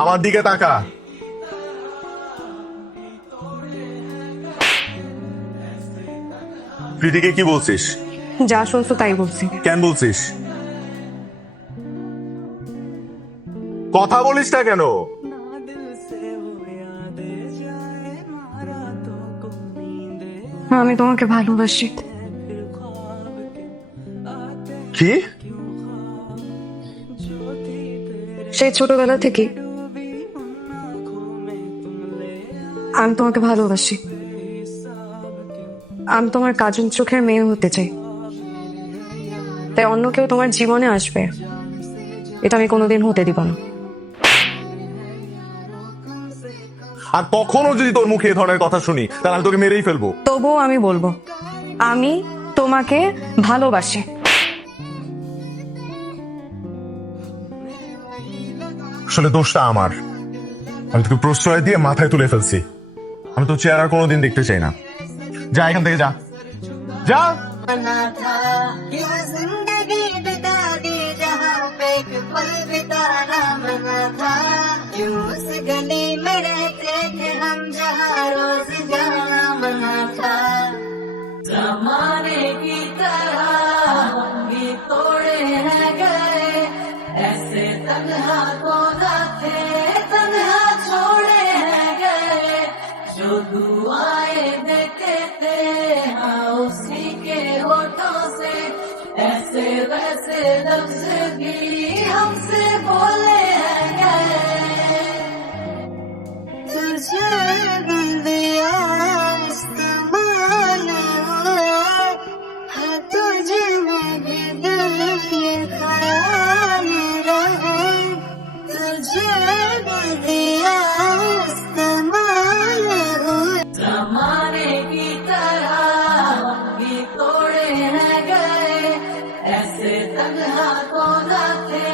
আমার দিকে তাকা। প্রীতিকে কি বলছিস? যা শুনছো তাই বলছি। কেন বলছিস? কথা বলিস না কেন? আমি তোমাকে ভালোবাসি। কি? সেই ছোটবেলা থেকে আমি তোমাকে ভালোবাসি। আমি তোমার কাজল চোখের মেয়ে হতে চাই, তাই অন্য কেউ তোমার জীবনে আসবে এটা আমি কোনোদিন হতে দিব না। আর কখনো যদি তোর মুখে এ ধরনের কথা শুনি তাহলে আমি তোকে মেরেই ফেলবো। তবুও আমি বলবো আমি তোমাকে ভালোবাসি। আসলে দোষটা আমার। আমি তোকে প্রশ্রয় দিয়ে মাথায় তুলে ফেলছি। আমি তো চেহারা কোনোদিন দেখতে চাই না। যা এখান থেকে, যা যা। बना था कि वो जिंदगी बिता दी जहाँ पे एक पल बिताना मना था। यूं उस गली में रहते थे हम जहाँ रोज जाना मना था। जमाने की तरह हम भी तोड़े हैं गए, ऐसे तन्हा को ना थे तन्हा छोड़े हैं गए। जो दुआएं देते थे हाँ उसी के होठों से ऐसे वैसे लफ्ज भी हमसे बोले हैं गए। तुझे दिया इस्तेमाल हुआ है, तुझे में भी दिल ये ख्याल रहे। तुझे दिया इस्तेमाल हुआ, जमाने की तरह हम भी तोड़े हैं गए, ऐसे तन्हा को ना थे